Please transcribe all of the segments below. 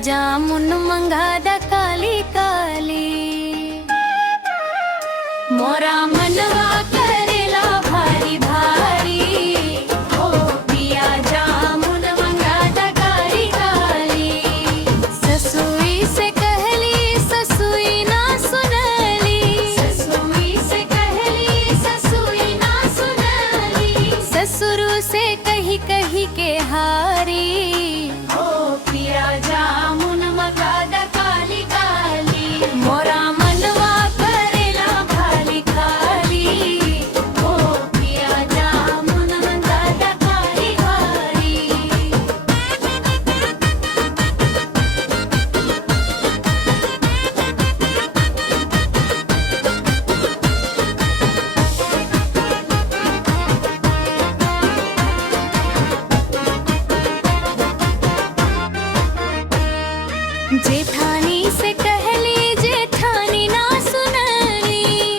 जामुन मंगादा काली काली। मोरा मनवा करेला भारी भारी, ओ पिया जामुन मंगादा काली काली। ससुई से कहली ससुई ना सुनली, ससुई से कहली ससुई ना सुनली। ससुरु से कही कही के हारी, ओ पिया जामुन मंगादा काली काली। मोरा मनवा करेला भारी खाली, ओ पिया जामुन मंगादा काली काली। जेठानी से कहली जेठानी ना सुनली,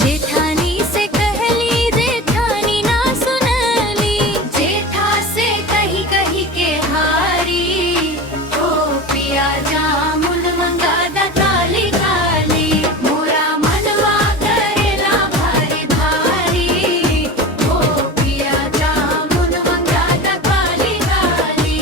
जेठानी से कहली जेठानी ना सुनली। जेठा से कही कही के हारी, ओ पिया जामुन मंगादा काली काली। मोरा मनवा करेला भारी भारी, ओ पिया जामुन मंगादा काली काली।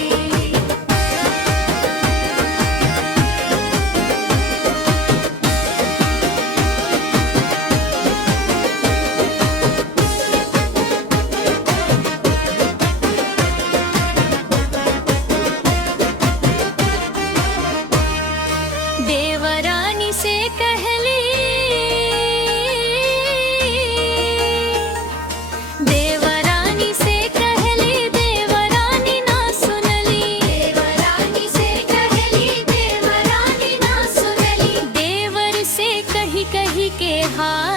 देवरानी से कहली, देवरानी से कहली देवरानी ना सुनली। देवरानी से कहली देवरानी ना सुनली। देवर से कही कही के हार,